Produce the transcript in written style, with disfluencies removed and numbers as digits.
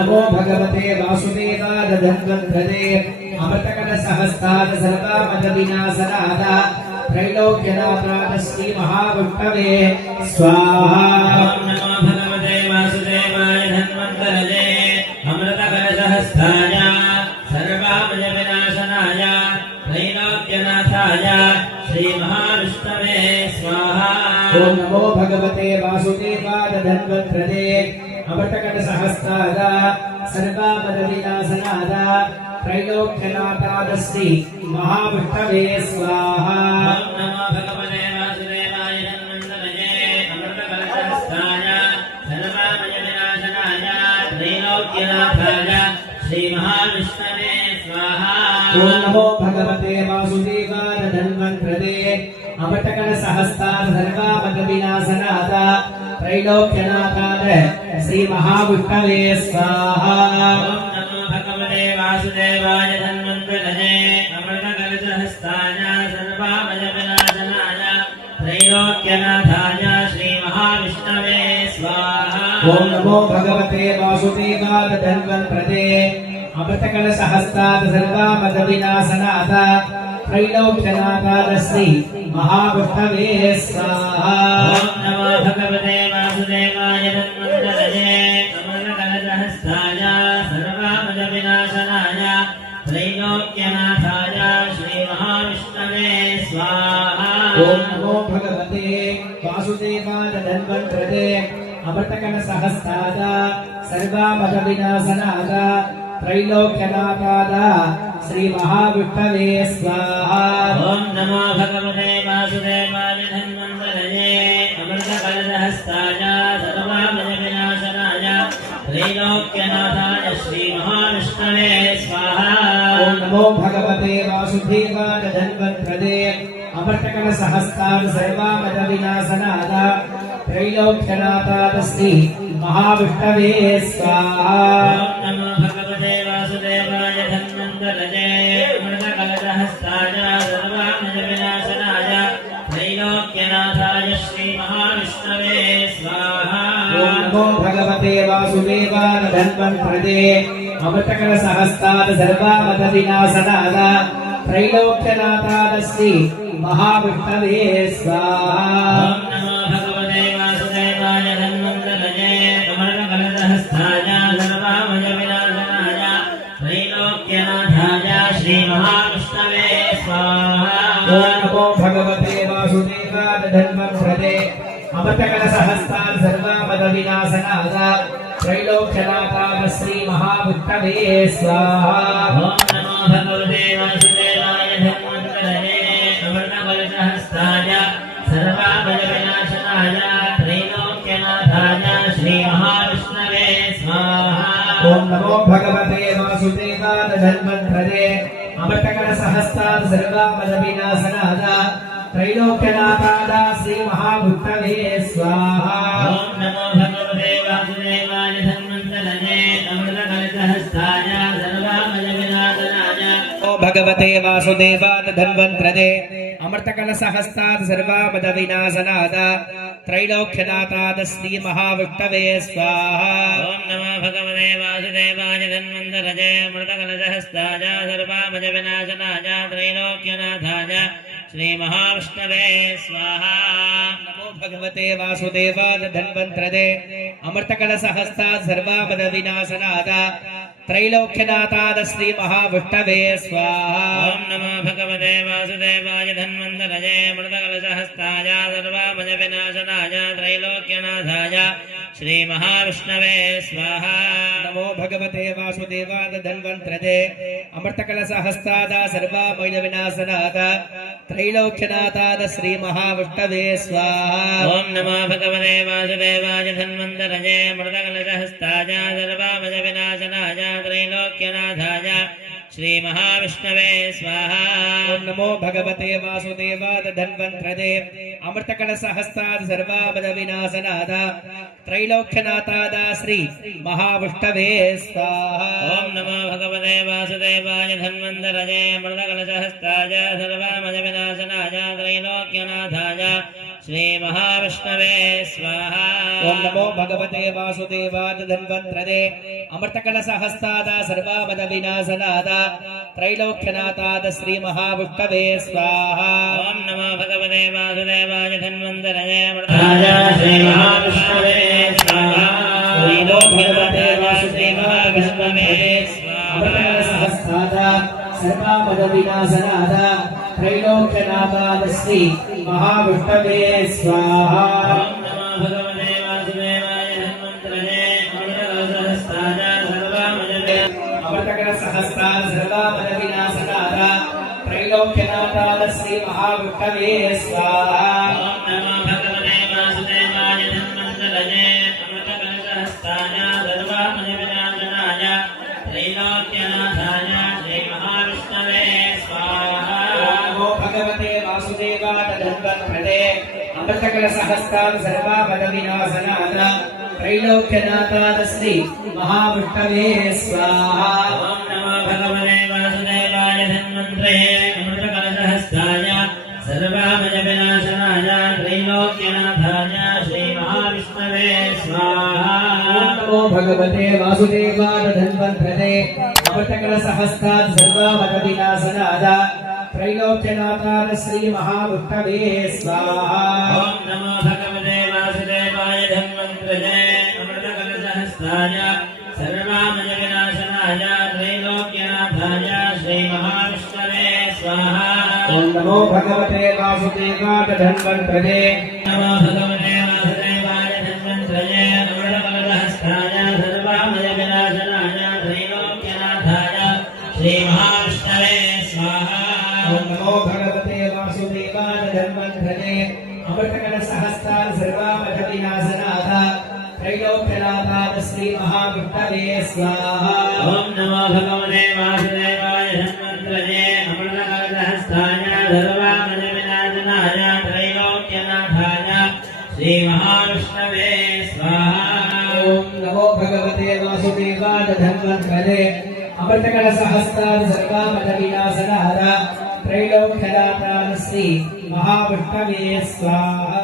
नमो भगवते वासुदेवाय धन्वन्तरे अमृतकलशहस्ताय सर्वमतविनाशनाय त्रैलोक्यनाथाय श्री महाविष्णवे स्वाहा। नमो भगवते वासुदेवाय धन्वन्तरे अमृतकलशहस्ताय सर्वमतविनाशनाय त्रैलोक्यनाथाय श्री महाविष्णवे स्वाहा। ओम नमो भगवते वासुदेवाय धन्वन्तरे अमृतकलशहस्ताय सर्वमतविनाशनाय त्रैलोक्यनाथाय श्री महाविष्णवे स्वाहा। नमो भगवते वासुदेवाय धन्वन्तरे अमृतकलशहस्ताय सर्वमतविनाशनाय त्रैलोक्यनाथाय श्री महाविष्णवे स्वाहा। ओम नमो भगवते वासुदेवाय धन्वन्तरे अमृतकलशहस्ताय सर्वमतविनाशनाय त्रैलोक्यनाथाय श्री महाविष्णवे स्वाहा। नमो भगवते वासुदेवाय धन्वन्तरे अमृतकलशहस्ताय सर्वमतविनाशनाय त्रैलोक्यनाथाय श्री महाविष्णवे स्वाहा। ओम नमो भगवते वासुदेवाय धन्वन्तरे अमृतकलशहस्ताय सर्वमतविनाशनाय त्रैलोक्यनाथाय श्री महाविष्णवे स्वाहा। नमो भगवते वासुदेवाय धन्वन्तरे अमृतकलशहस्ताय सर्वमतविनाशनाय त्रैलोक्यनाथाय श्री महाविष्णवे स्वाहा। ओम नमो भगवते वासुदेवाय धन्वन्तरे अमृतकलशहस्ताय सर्वमतविनाशनाय त्रैलोक्यनाथाय श्री महाविष्णवे स्वाहा। ओम नमो भगवते वासुदेवाय धन्वन्तरे अमृतकलशहस्ताय सर्वमतविनाशनाय त्रैलोक्यनाथाय श्री महाविष्णवे स्वाहा। ओम नमो भगवते वासुदेवाय धन्वन्तरे अमृतकलशहस्ताय सर्वमतविनाशनाय त्रैलोक्यनाथाय श्री महाविष्णवे स्वाहा। नमो भगवते वासुदेवाय धन्वन्तरे अमृतकलशहस्ताय सर्वमतविनाशनाय त्रैलोक्यनाथाय श्री महाविष्णवे स्वाहा। ओम नमो भगवते वासुदेवाय धन्वन्तरे अमृतकलशहस्ताय सर्वमतविनाशनाय त्रैलोक्यनाथाय श्री महाविष्णवे स्वाहा। नमो भगवते वासुदेवाय धन्वन्तरे अमृतकलशहस्ताय सर्वमतविनाशनाय त्रैलोक्यनाथाय श्री महाविष्णवे स्वाहा। ओम नमो भगवते वासुदेवाय धन्वन्तरे अमृतकलशहस्ताय सर्वमतविनाशनाय त्रैलोक्यनाथाय श्री महाविष्णवे स्वाहा। ओम नमो भगवते वासुदेवाय धन्वन्तरे अमृतकलशहस्ताय सर्वमतविनाशनाय त्रैलोक्यनाथाय श्री महाविष्णवे स्वाहा। ओम नमो भगवते वासुदेवाय धन्वन्तरे अमृतकलशहस्ताय सर्वमतविनाशनाय त्रैलोक्यनाथाय श्री महाविष्णवे स्वाहा। ओम नमो भगवते वासुदेवाय धन्वन्तरे अमृतकलशहस्ताय सर्वमतविनाशनाय ओम भगवते वासुदेवाय धन्वन्तरे अमृतकलशहस्ताय सर्वमतविनाशनाय त्रैलोक्यनाथाय श्री महाविष्णवे स्वाहा। ओम नमो भगवते वासुदेवाय धन्वन्तरे अमृतकलशहस्ताय सर्वमतविनाशनाय त्रैलोक्यनाथाय श्री महाविष्णवे स्वाहा। नमो भगवते वासुदेवाय धन्वन्तरे अमृतकलशहस्ताय सर्वमतविनाशनाय त्रैलोक्यनाथाय श्री महाविष्णवे स्वाहा। ओम नमो भगवते वासुदेवाय धन्वन्तरे अमृतकलशहस्ताय सर्वमतविनाशनाय त्रैलोक्यनाथाय श्री महाविष्णवे स्वाहा। नमो भगवते वासुदेवाय धन्वन्तरे अमृतकलशहस्ताय सर्वमतविनाशनाय त्रैलोक्यनाथाय श्री महाविष्णवे स्वाहा। ओम नमो भगवते वासुदेवाय धन्वन्तरे अमृतकलशहस्ताय सर्वमतविनाशनाय त्रैलोक्यनाथाय श्री महाविष्णवे स्वाहा। ओम नमो भगवते वासुदेवाय धन्वन्तरे अमृतकलशहस्ताय सर्वमतविनाशनाय त्रैलोक्यनाथाय श्री महाविष्णवे स्वाहा। ओम नमो भगवते वासुदेवाय धन्वन्तरे अमृतकलशहस्ताय सर्वमतविनाशनाय त्रैलोक्यनाथाय श्रीमहाविष्णवे स्वाहा ओम नमो भगवते वासुदेवाय धन्वंतरे अमृतकलशहस्ताद सर्वमद विनाशनाद त्रैलोक्यनाथाद श्री महाविष्णवे स्वाहा ॐ नमो भगवते वासुदेवाय धन्वन्तरये अमृताय श्रीमहाविष्णवे स्वाहा भगवते वासुदेवाय धन्वंतरे अमृतकलशहस्ताद सर्वमद विनाशनाद त्रैलोक्यनाथाद श्री महाविष्णवे स्वाहा ॐ नमो भगवते वासुदेवाय धन्वन्तरये अमृतकलशहस्ताय सर्वमजवे अमृतकलशहस्ताद सर्वमद विनाशनाद त्रैलोक्यनाथाद श्री महाविष्णवे स्वाहा ॐ नमो भगवते वासुदेवाय धन्वन्तरये अमृतकलशहस्ताय सर्वमजविनाशनाय त्रैलोक्यनाथाय श्रीमहाविष्णवे स्वाहा नमो भगवते वासुदेवाय धन्वंतरे अमृतकलशहस्ताद सर्वमद विनाशनाद त्रैलोक्यनाथाद श्री महाविष्णवे स्वाहा ॐ नमो भगवते वासुदेवाय धन्वन्तरये अमृतकलशहस्ताय सर्वमजविनाशनाय त्रैलोक्यनाथाय श्रीमहाविष्णवे स्वाहा नमो भगवते वासुदेवाय धन्वंतरे अमृतकलशहस्ताद सर्वमद विनाशनाद त्रैलोक्यनाथाद श्री महाविष्णवे स्वाहा ॐ नमो भगवते वासुदेवाय धन्वन्तरये अमृतकलशहस्ताय सर्वमजविनाशनाय त्रैलोक्यनाथाय श्रीमहाविष्णवे स्वाहा ओम नमो भगवते वासुदेवाय धन्वंतरे नमो भगवते वासुदेवाय धन्वन्तरये अमृतकलशहस्ताय सर्वमजविनाशनाय त्रैलोक्यनाथाय श्रीमहाविष्णवे स्वाहा ओम नमो भगवते वासुदेवाय धन्वंतरे अमृतकलशहस्ताद सर्वमद विनाशनाद त्रैलोक्यनाथाद श्री महाविष्णवे स्वाहा ॐ नमो भगवते वासुदेवाय धन्वन्तरये अमृतकलशहस्ताय सर्वमजविनाशनाय त्रैलोक्यनाथाय श्रीमहाविष्णवे स्वाहा ओम नमो भगवते वासुदेवाय धन्वंतरे अमृतकलशहस्ताद सर्वमद विनाशनाद त्रैलोक्यनाथाद श्री महाविष्णवे स्वाहा